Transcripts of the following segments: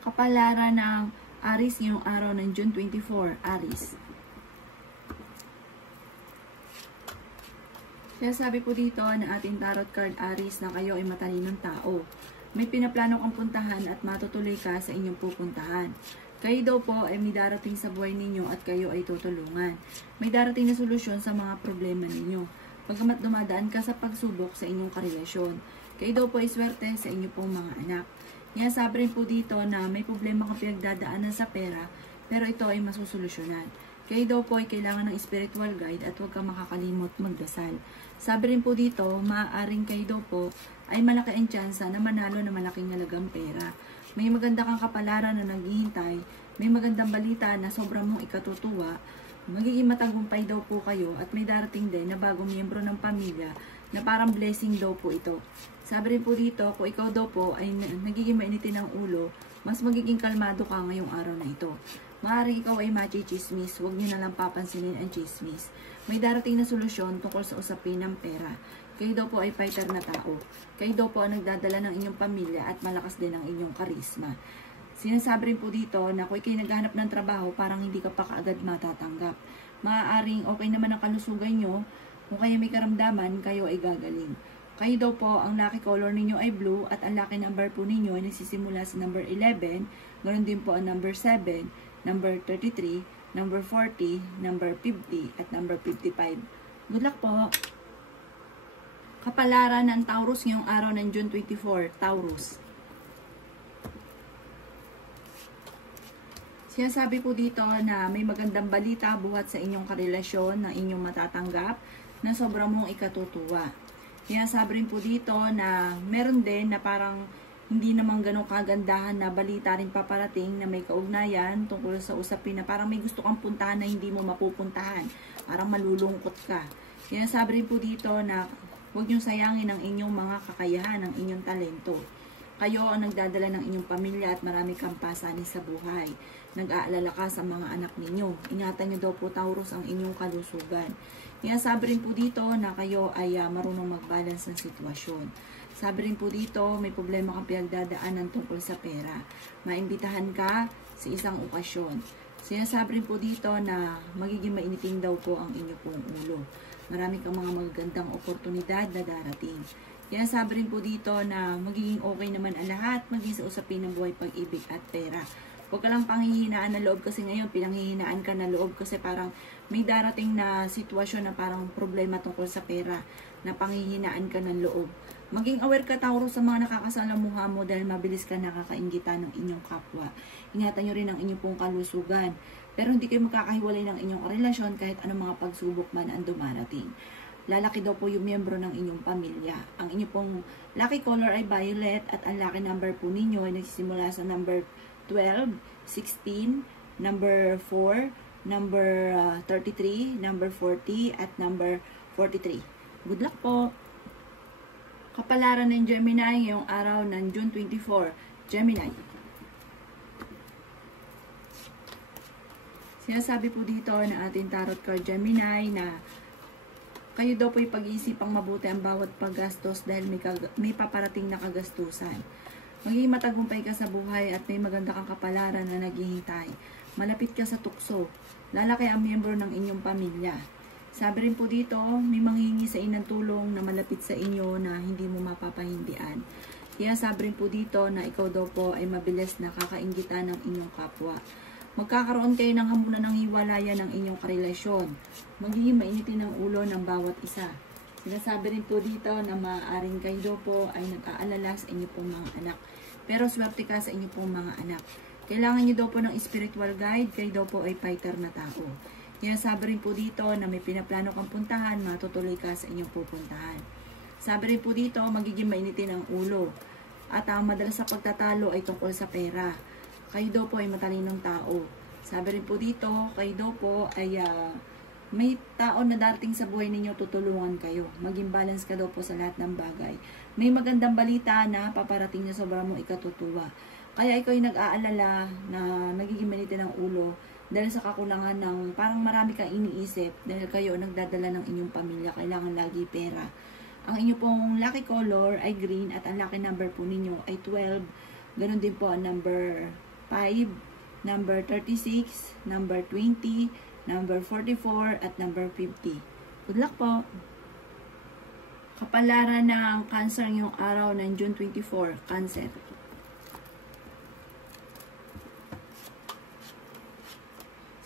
Kapalaran ng Aries ngayong araw ng June 24, Aries. Kaya sabi po dito na ating tarot card Aries na kayo ay matalinong tao. May pinaplano kang puntahan at matutuloy ka sa inyong pupuntahan. Kayo daw po ay may darating sa buhay ninyo at kayo ay tutulungan. May darating na solusyon sa mga problema ninyo. Pagkamat dumadaan ka sa pagsubok sa inyong karelasyon. Kayo daw po ay swerte sa inyong pong mga anak. Kaya sabi rin po dito na may problema kang pinagdadaanan sa pera, pero ito ay masusolusyonan. Kayo daw po ay kailangan ng spiritual guide at huwag kang makakalimot magdasal. Sabi rin po dito, maaaring kayo daw po ay malaki ang tsansa na manalo na malaking halagang pera. May maganda kang kapalaran na naghihintay, may magandang balita na sobrang mong ikatutuwa, magiging matagumpay daw po kayo at may darating din na bagong miyembro ng pamilya na parang blessing daw po ito. Sabi rin po dito, kung ikaw daw po ay nagiging mainitin ng ulo, mas magiging kalmado ka ngayong araw na ito. Maaaring ikaw ay machi-chismis, huwag niyo na lang papansinin ang chismis. May darating na solusyon tungkol sa usapin ng pera. Kayo daw po ay fighter na tao. Kayo daw po ang nagdadala ng inyong pamilya at malakas din ang inyong karisma. Sinasabi rin po dito na kung kayo naghahanap ng trabaho, parang hindi ka pa kaagad matatanggap. Maaaring okay naman ang kalusugan nyo, kung kaya may karamdaman, kayo ay gagaling. Kayo daw po, ang lucky color ninyo ay blue at ang lucky number po ninyo ay nagsisimula sa number 11, ganoon din po ang number 7, number 33, number 40, number 50, at number 55. Good luck po! Kapalaran ng Taurus ngayong araw ng June 24, Taurus. Sinasabi po dito na may magandang balita buhat sa inyong karelasyon na inyong matatanggap na sobrang mong ikatutuwa. Sinasabi rin po dito na meron din na parang hindi naman ganun kagandahan na balita rin paparating na may kaugnayan tungkol sa usapin na parang may gusto kang puntahan na hindi mo mapupuntahan. Parang malulungkot ka. Sinasabi rin po dito na huwag niyong sayangin ang inyong mga kakayahan, ang inyong talento. Kayo ang nagdadala ng inyong pamilya at marami kang pasanin sa buhay. Nag-aalala ka sa mga anak ninyo. Ingatan niyo daw po Taurus ang inyong kalusugan. Kaya sabi rin po dito na kayo ay marunong mag-balance ng sitwasyon. Sabi rin po dito, may problema kang pinagdadaanan tungkol sa pera. Maimbitahan ka sa isang okasyon. Sinasabi rin po dito na magiging mainiting daw po ang inyo pong ulo. Marami kang mga magagandang oportunidad na darating. Kaya sabi rin po dito na magiging okay naman ang lahat, maging sa usapin ng buhay, pag-ibig at pera. Huwag ka lang panghihinaan ng loob kasi ngayon, pinanghihinaan ka na loob kasi parang may darating na sitwasyon na parang problema tungkol sa pera, na panghihinaan ka ng loob. Maging aware ka, Taurus, sa mga nakakasalamuha mo dahil mabilis ka nakakainggitan ng inyong kapwa. Ingatan nyo rin ang inyong pong kalusugan. Pero hindi kayo magkakahiwalay ng inyong relasyon kahit anong mga pagsubok man ang dumarating. Lalaki daw po yung miyembro ng inyong pamilya. Ang inyong pong lucky color ay violet at ang lucky number po ninyo ay nagsisimula sa number 12, 16, number 4, number 33, number 40, at number 43. Good luck po! Kapalaran ng Gemini ngayong araw ng June 24, Gemini. Sinasabi po dito na ating tarot card Gemini na kayo daw po ay pag-iisipang mabuti ang bawat paggastos dahil may paparating na kagastusan. Magiging matagumpay ka sa buhay at may maganda kang kapalaran na naghihintay. Malapit ka sa tukso. Lalaki ang miyembro ng inyong pamilya. Sabi rin po dito, may manghingi sa inang tulong na malapit sa inyo na hindi mo mapapahindian. Kaya sabi rin po dito na ikaw daw po ay mabilis na kakainggitan ng inyong kapwa. Magkakaroon kayo ng hamunan ng hiwalayan ng inyong karelasyon. Magiging mainitin ang ulo ng bawat isa. Sinasabi rin po dito na maaaring kayo daw po ay nag-aalala sa inyong pong mga anak. Pero swerte ka sa inyong pong mga anak. Kailangan nyo daw po ng spiritual guide, kayo daw po ay fighter na tao. Kaya sabi rin po dito na may pinaplano kang puntahan, matutuloy ka sa inyong pupuntahan. Sabi rin po dito, magiging mainitin ang ulo. At ang madalas sa pagtatalo ay tungkol sa pera. Kayo daw po ay matalinong tao. Sabi rin po dito, kayo daw po ay may tao na darating sa buhay ninyo, tutulungan kayo. Maging balance ka daw po sa lahat ng bagay. May magandang balita na paparating na sobrang mong ikatutuwa. Kaya ikaw ay nag-aalala na nagiging mainitin ang ulo dahil sa kakulangan ng parang marami kang iniisip dahil kayo nagdadala ng inyong pamilya, kailangan lagi pera. Ang inyong pong lucky color ay green at ang lucky number po ninyo ay 12. Ganon din po ang number 5, number 36, number 20, number 44, at number 50. Good luck po! Kapalaran ng Cancer ngayong araw ng June 24, Cancer.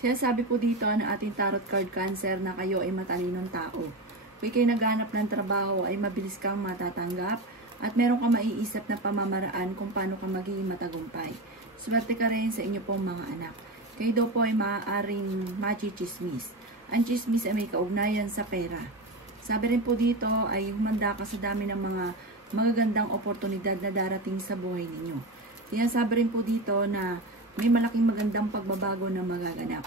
Sinasabi po dito na ating tarot card Cancer na kayo ay matalinong tao. Kung kayo naghanap ng trabaho ay mabilis kang matatanggap at meron kang maiisip na pamamaraan kung paano ka magiging matagumpay. Swerte ka rin sa inyo pong mga anak. Kayo daw po ay maaaring machichismis. Ang chismis ay may kaugnayan sa pera. Sabi rin po dito ay humanda ka sa dami ng mga magagandang oportunidad na darating sa buhay ninyo. Kaya sabi rin po dito na may malaking magandang pagbabago na magaganap.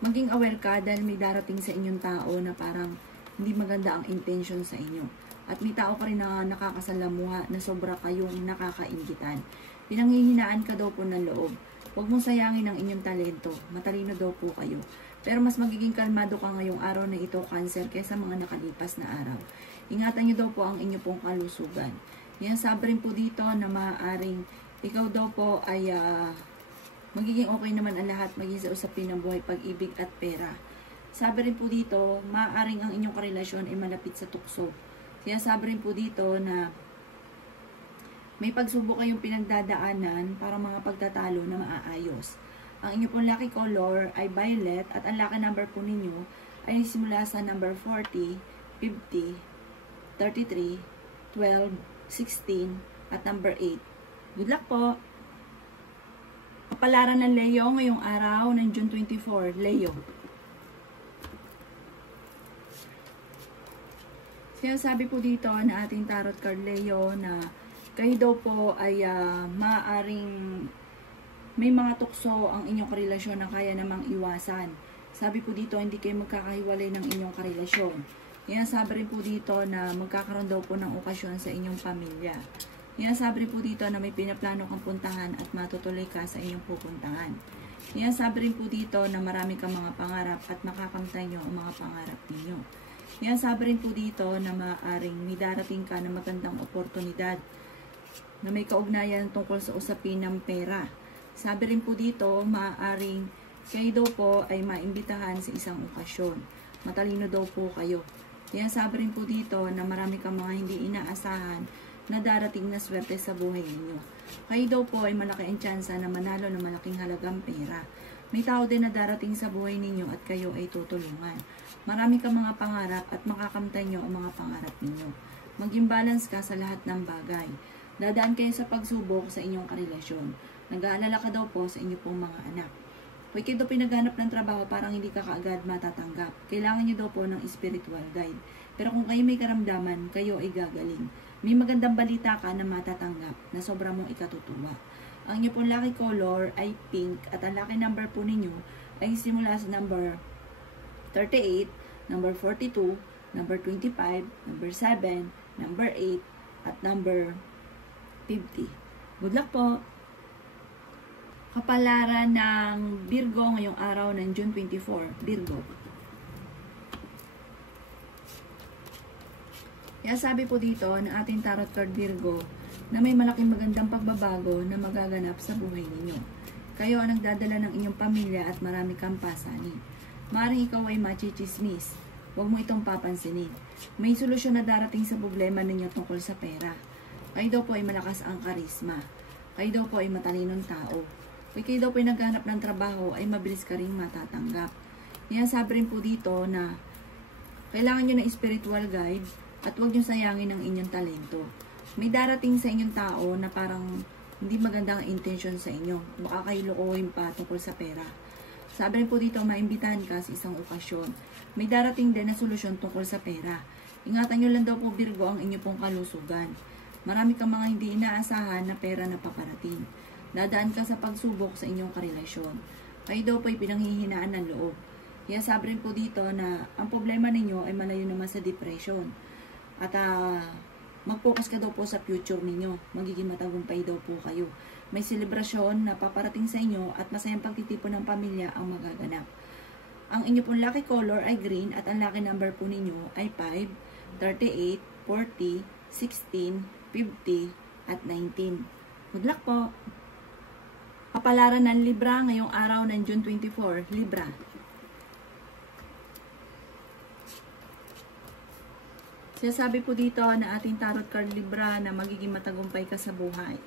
Maging aware ka dahil may darating sa inyong tao na parang hindi maganda ang intention sa inyo. At may tao ka rin na nakakasalamuha na sobra kayong nakakainggitan. Pinanghihinaan ka daw po ng loob. Huwag mong sayangin ang inyong talento. Matalino daw po kayo. Pero mas magiging kalmado ka ngayong araw na ito, Cancer, kaysa mga nakalipas na araw. Ingatan niyo daw po ang inyong pong kalusugan. Yan, sabi rin po dito na maaaring ikaw daw po ay magiging okay naman ang lahat maging sa usapin ng buhay, pag-ibig at pera. Sabi rin po dito, maaaring ang inyong karelasyon ay malapit sa tukso. Kaya sabi rin po dito na may pagsubok kayong pinagdadaanan para mga pagtatalo na maaayos. Ang inyong pong lucky color ay violet at ang lucky number po ninyo ay simula sa number 40, 50, 33, 12, 16 at number 8. Good luck po! Kapalaran ng Leo ngayong araw ng June 24, Leo. Sinasabi po dito na ating tarot card Leo na kayo daw po ay maaaring may mga tukso ang inyong karelasyon na kaya namang iwasan. Sabi po dito hindi kayo magkakahiwalay ng inyong karelasyon. Yan, sabi rin po dito na magkakaroon daw po ng okasyon sa inyong pamilya. Yan, sabi rin po dito na may pinaplano kang puntahan at matutuloy ka sa inyong pupuntahan. Yan, sabi rin po dito na marami kang mga pangarap at makakamtay nyo ang mga pangarap ninyo. Yan, sabi rin po dito na maaaring may darating ka na magandang oportunidad na may kaugnayan tungkol sa usapin ng pera. Sabi rin po dito, maaaring kayo daw po ay maimbitahan sa isang okasyon. Matalino daw po kayo. Yan, sabi rin po dito na marami kang mga hindi inaasahan na darating na swerte sa buhay ninyo. Kayo daw po ay malaki ang tsansa na manalo ng malaking halagang pera. May tao din na darating sa buhay ninyo at kayo ay tutulungan. Marami kang mga pangarap at makakamtay nyo ang mga pangarap ninyo. Maging balance ka sa lahat ng bagay. Dadaan kayo sa pagsubok sa inyong karelasyon. Nag-aalala ka daw po sa inyong pong mga anak. Kung kayo daw pinaghanap ng trabaho, parang hindi ka kaagad matatanggap. Kailangan nyo daw po ng spiritual guide. Pero kung kayo may karamdaman, kayo ay gagaling. May magandang balita ka na matatanggap na sobra mong ikatutuwa. Ang inyo pong lucky color ay pink at ang lucky number po ninyo ay simula sa number 38, number 42, number 25, number 7, number 8, at number 50. Good luck po! Kapalaran ng Virgo ngayong araw ng June 24, Virgo. Kaya sabi po dito na ating tarot card Virgo na may malaking magandang pagbabago na magaganap sa buhay ninyo. Kayo ang nagdadala ng inyong pamilya at marami kang pasanin. Maaaring ikaw ay machichismis. Huwag mo itong papansinin. May solusyon na darating sa problema ninyo tungkol sa pera. Kayo daw po ay malakas ang karisma. Kayo daw po ay matalinong tao. Kung kayo daw po ay naghanap ng trabaho ay mabilis ka rin matatanggap. Kaya sabi rin po dito na kailangan nyo ng spiritual guide at huwag nyo sayangin ang inyong talento. May darating sa inyong tao na parang hindi magandang intention sa inyo. Baka kayo loohin pa tungkol sa pera. Sabi rin po dito, maimbitahan ka sa isang okasyon. May darating din na solusyon tungkol sa pera. Ingatan nyo lang daw po Virgo ang inyong pong kalusugan. Marami kang mga hindi inaasahan na pera na paparating. Dadaan ka sa pagsubok sa inyong karelasyon. Kayo daw po ay pinanghihinaan ng loob. Kaya sabi rin po dito na ang problema ninyo ay malayo naman sa depression. At mag-focus ka daw po sa future ninyo. Magiging matagumpay daw po kayo. May selebrasyon na paparating sa inyo at masayang pagtitipon ng pamilya ang magaganap. Ang inyo pong lucky color ay green at ang lucky number po ninyo ay 5, 38, 40, 16, 50, at 19. Good luck po! Kapalaran ng Libra ngayong araw ng June 24. Libra. Sinasabi po dito na ating tarot card Libra na magiging matagumpay ka sa buhay.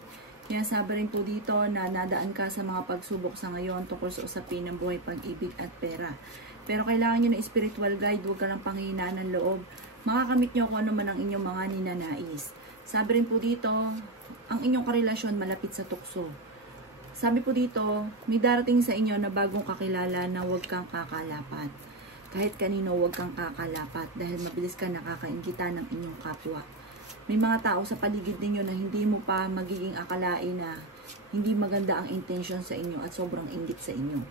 Sinasabi rin po dito na nadaan ka sa mga pagsubok sa ngayon tungkol sa usapin ng buhay, pag-ibig at pera. Pero kailangan nyo ng spiritual guide, huwag ka lang panghihinaan ng loob. Makakamit nyo kung ano man ang inyong mga ninanais. Sabi rin po dito, ang inyong karelasyon malapit sa tukso. Sabi po dito, may darating sa inyo na bagong kakilala na huwag kang kakalapat. Kahit kanino huwag kang kakalapat dahil mabilis ka nakakainggitan ng inyong kapwa. May mga tao sa paligid ninyo na hindi mo pa magiging akalain na hindi maganda ang intention sa inyo at sobrang inggit sa inyo.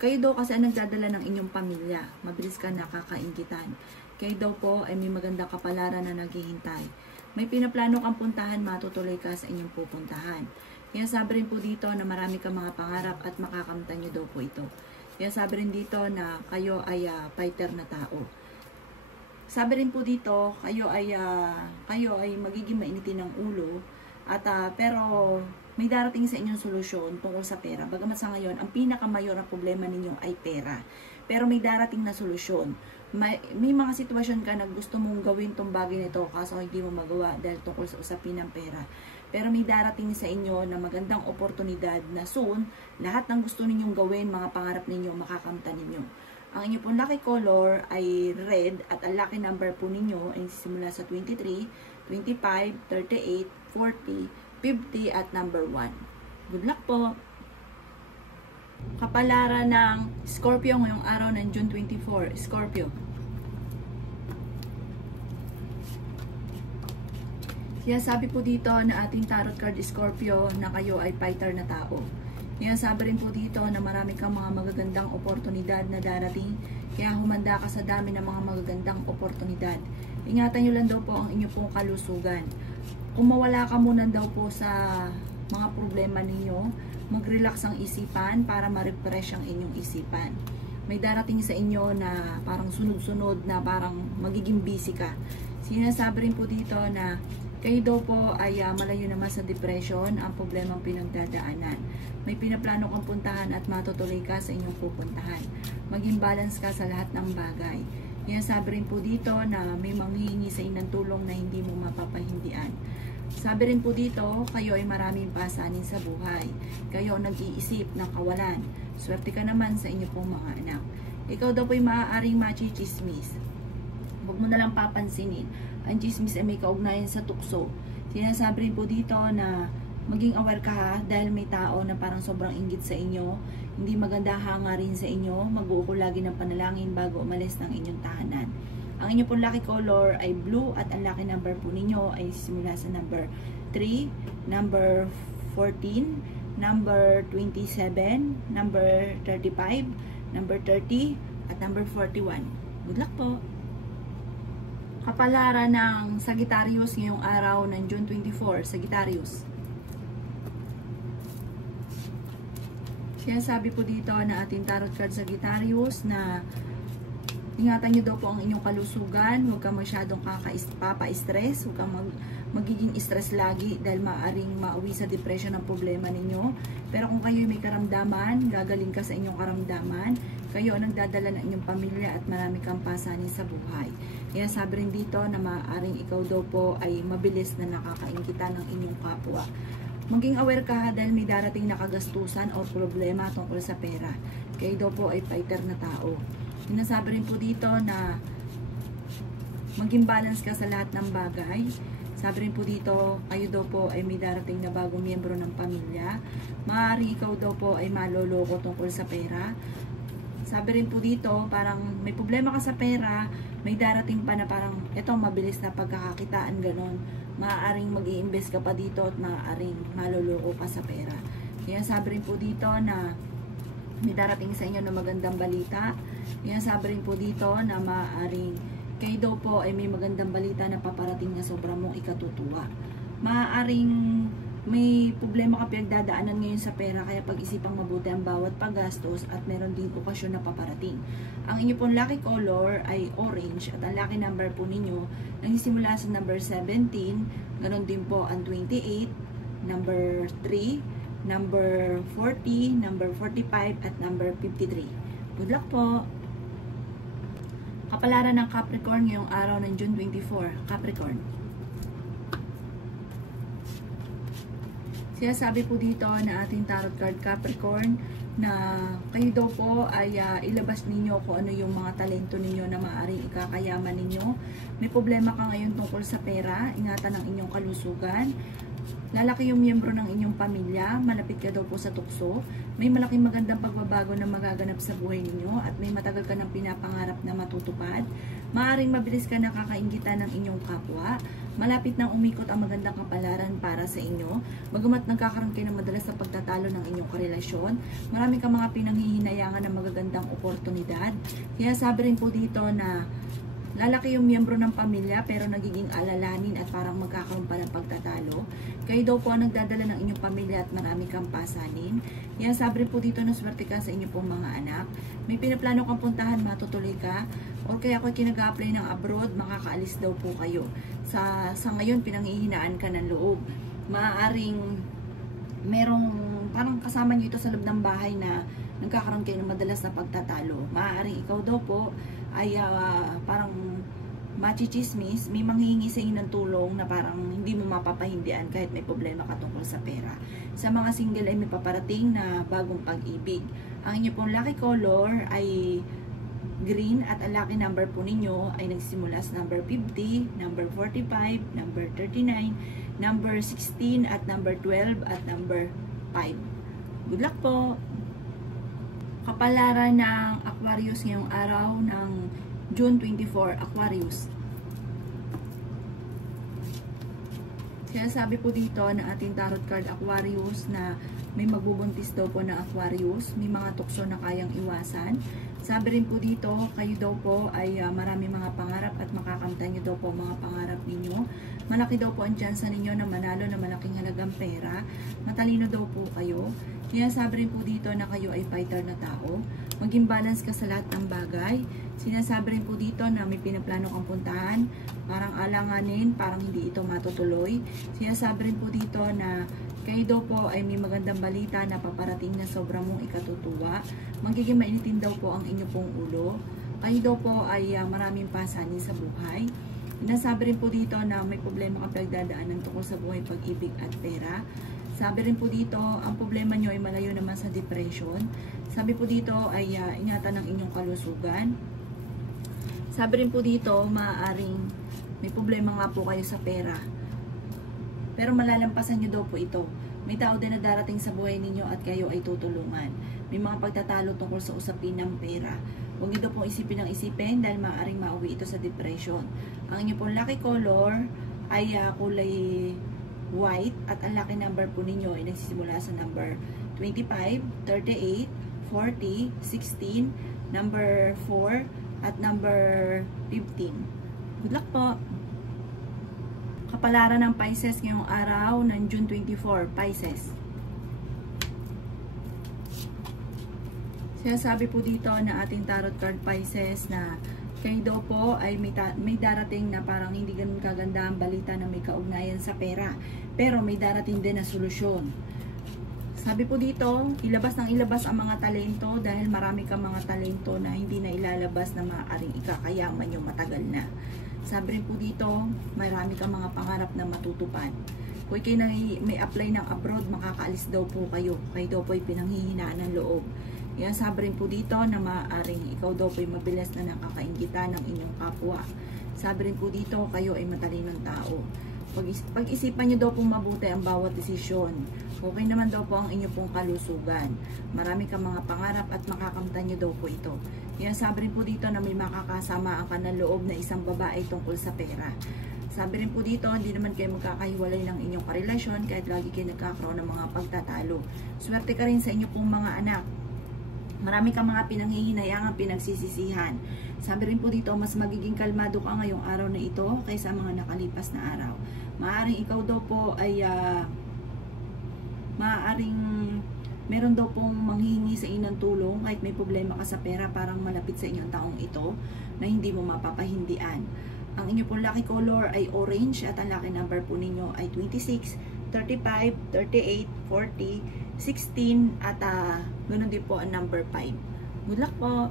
Kayo daw kasi ang nagdadala ng inyong pamilya. Mabilis ka nakakainggitan. Kayo daw po ay may magandang kapalaran na naghihintay. May pinaplano kang puntahan, matutuloy ka sa inyong pupuntahan. Kaya sabi rin po dito na marami kang mga pangarap at makakamtan nyo daw po ito. Kaya sabi rin dito na kayo ay fighter na tao. Sabi rin po dito, kayo ay magiging mainitin ng ulo at pero may darating sa inyong solusyon tungkol sa pera. Bagamat sa ngayon, ang pinakamayor na problema ninyo ay pera. Pero may darating na solusyon. May mga sitwasyon ka na gusto mong gawin tong bagay nito kaso hindi mo magawa dahil tungkol sa usapin ng pera. Pero may darating sa inyo na magandang oportunidad na soon, lahat ng gusto ninyong gawin, mga pangarap ninyo, makakamtan ninyo. Ang inyo pong lucky color ay red at ang lucky number po ninyo ay simula sa 23, 25, 38, 40, 50 at number 1. Good luck po! Kapalaran ng Scorpio ngayong araw ng June 24. Scorpio. Kaya sabi po dito na ating tarot card Scorpio na kayo ay fighter na tao. Kaya sabi rin po dito na marami kang mga magagandang oportunidad na darating. Kaya humanda ka sa dami ng mga magagandang oportunidad. Ingatan nyo lang daw po ang inyo pong kalusugan. Kung mawala ka muna daw po sa mga problema ninyo, mag-relax ang isipan para ma-refresh ang inyong isipan. May darating sa inyo na parang sunod-sunod na parang magiging busy ka. Sinasabi rin po dito na kayo daw po ay malayo naman sa depression, ang problemang pinagdadaanan. May pinaplano kang puntahan at matutuloy ka sa inyong pupuntahan. Maging balance ka sa lahat ng bagay. Kaya sabi rin po dito na may manghihingi sa inyo ng tulong na hindi mo mapapahindian. Sabi rin po dito, kayo ay maraming pasanin sa buhay. Kayo nag-iisip ng kawalan. Swerte ka naman sa inyo pong mga anak. Ikaw daw po ay maaaring machichismis. Huwag mo nalang papansinin. Ang chismis ay may kaugnayan sa tukso. Sinasabi rin po dito na maging aware ka ha, dahil may tao na parang sobrang inggit sa inyo. Hindi maganda hanga rin sa inyo. Mag-uukol lagi ng panalangin bago umalis ng inyong tahanan. Ang inyong pong lucky color ay blue at ang lucky number po ninyo ay simula sa number 3, number 14, number 27, number 35, number 30, at number 41. Good luck po! Kapalaran ng Sagittarius ngayong araw ng June 24. Sagittarius. Kaya sabi po dito na ating tarot card Sagittarius na ingatan nyo daw po ang inyong kalusugan. Huwag kang masyadong papa-stress. Huwag kang magiging stress lagi dahil maaaring mauwi sa depression ang problema ninyo. Pero kung kayo may karamdaman, gagaling ka sa inyong karamdaman. Kayo ang nagdadala ng inyong pamilya at marami kang pasanin sa buhay. Kaya sabi rin dito na maaaring ikaw daw po ay mabilis na nakakainggitan ng inyong kapwa. Maging aware ka dahil may darating na kagastusan o problema tungkol sa pera. Kayo daw po ay fighter na tao. Sinasabi rin po dito na maging balance ka sa lahat ng bagay. Sabi rin po dito, kayo daw po ay may darating na bagong miyembro ng pamilya. Maaaring ikaw daw po ay maloloko tungkol sa pera. Sabi rin po dito, parang may problema ka sa pera, may darating pa na parang ito mabilis na pagkakakitaan ganon. Maaaring mag-i-invest ka pa dito at maaaring maloloko ka sa pera. Kaya sabi rin po dito na may darating sa inyo na magandang balita. Kaya sabi rin po dito na maaaring kayo daw po ay may magandang balita na paparating na sobrang mong ikatutuwa. Maaaring may problema ka pinagdadaanan ngayon sa pera, kaya pag-isipang mabuti ang bawat paggastos at meron din okasyon na paparating. Ang inyo pong lucky color ay orange at ang lucky number po ninyo nagsisimula sa number 17, ganon din po ang 28, number 3, number 40, number 45, at number 53. Good luck po! Kapalaran ng Capricorn ngayong araw ng June 24. Capricorn. Sinasabi po dito na ating tarot card Capricorn na kayo daw po ay ilabas ninyo kung ano yung mga talento ninyo na maaaring ikakayaman ninyo. May problema ka ngayon tungkol sa pera, ingatan ang inyong kalusugan. Lalaki yung miyembro ng inyong pamilya, malapit ka daw po sa tukso, may malaking magandang pagbabago na magaganap sa buhay ninyo at may matagal ka ng pinapangarap na matutupad. Maaring mabilis ka nakakainggitan ng inyong kapwa, malapit nang umikot ang magandang kapalaran para sa inyo, bagamat nagkakaroon kayo ng madalas na pagtatalo ng inyong karelasyon, marami kang mga pinanghihinayangan ng magagandang oportunidad. Kaya sabi rin po dito na lalaki yung miyembro ng pamilya pero nagiging alalanin at parang magkakaroon pa ng pagtatalo. Kayo daw po ang nagdadala ng inyong pamilya at marami kang pasanin. Kaya sabi rin po dito na swerte ka sa inyong pong mga anak. May pinaplano kang puntahan, matutuloy ka. O kaya ako kinag-apply ng abroad, makakaalis daw po kayo. Sa ngayon, pinanghihinaan ka ng loob. Maaaring merong parang kasama nyo ito sa loob ng bahay na nagkakaroon kayo ng madalas na pagtatalo. Maaaring ikaw daw po ay parang machichismis, may manghihingi sa inyo ng tulong na parang hindi mo mapapahindian kahit may problema ka tungkol sa pera. Sa mga single ay may paparating na bagong pag-ibig. Ang inyo pong lucky color ay green at ang lucky number po ninyo ay nagsimula sa number 50, number 45, number 39, number 16 at number 12 at number 5. Good luck po! Kapalaran ng Aquarius ngayong araw ng June 24, Aquarius. Kaya sabi po dito na ating tarot card Aquarius na may magbubuntis daw po na Aquarius, may mga tukso na kayang iwasan. Sabi rin po dito, kayo daw po ay marami mga pangarap at makakamtan nyo daw po mga pangarap ninyo. Malaki daw po ang tsansa ninyo na manalo na malaking halagang pera. Matalino daw po kayo. Kaya sabi rin po dito na kayo ay fighter na tao. Maging balance ka sa lahat ng bagay. Sinasabi rin po dito na may pinaplano kang puntahan. Parang alanganin, parang hindi ito matutuloy. Sinasabi rin po dito na kayo daw po ay may magandang balita na paparating na sobrang mong ikatutuwa. Magiging mainitin daw po ang inyo pong ulo. Kayo daw po ay maraming pasanin sa buhay. Nasabi rin po dito na may problema ka pagdadaanan tungkol sa buhay, pag-ibig at pera. Sabi rin po dito, ang problema nyo ay malayo naman sa depression. Sabi po dito ay ingatan ng inyong kalusugan. Sabi rin po dito, maaaring may problema nga po kayo sa pera. Pero malalampasan nyo daw po ito. May tao din na darating sa buhay ninyo at kayo ay tutulungan. May mga pagtatalo tungkol sa usapin ng pera. Huwag nyo daw pong isipin ng isipin dahil maaaring mauwi ito sa depression. Ang inyo pong lucky color ay kulay white at ang lucky number po ninyo ay nagsisimula sa number 25, 38, 40, 16, number 4 at number 15. Good luck po! Kapalaran ng Pisces ngayong araw ng June 24, Pisces. Sinasabi po dito na ating tarot card Pisces na kayo daw po ay may darating na parang hindi ganun kaganda ang balita na may kaugnayan sa pera. Pero may darating din na solusyon. Sabi po dito, ilabas ng ilabas ang mga talento dahil marami kang mga talento na hindi na ilalabas na maaaring ikakayaman yung matagal na. Sabi rin po dito, marami kang mga pangarap na matutupad. Kung kayo na may apply ng abroad, makakaalis daw po kayo. Kayo daw po ay pinanghihinaan ng loob. Yan, sabi rin po dito na maaaring ikaw daw po ay mabilis na nakakainggitan ng inyong kapwa. Sabi rin po dito, kayo ay matalinong tao. Pag-isipan nyo daw pong mabuti ang bawat desisyon. Okay naman daw po ang inyong pong kalusugan. Marami kang mga pangarap at makakamtan nyo daw po ito. Yan, sabi rin po dito na may makakasama ang kanang loob na isang babae tungkol sa pera. Sabi rin po dito, hindi naman kayo magkakahiwalay ng inyong karelasyon kahit lagi kayo nagkakaroon ng mga pagtatalo. Swerte ka rin sa inyong pong mga anak. Marami kang mga pinanghihinayangan, pinagsisisihan. Sabi rin po dito, mas magiging kalmado ka ngayong araw na ito kaysa mga nakalipas na araw. Maaaring ikaw daw po ay maaaring meron daw pong manghihingi sa inyong tulong kahit may problema ka sa pera, parang malapit sa inyong taong ito na hindi mo mapapahindian. Ang inyo pong lucky color ay orange at ang lucky number po ninyo ay 26, 35, 38, 40, 16 at ganun din po ang number 5. Good luck po!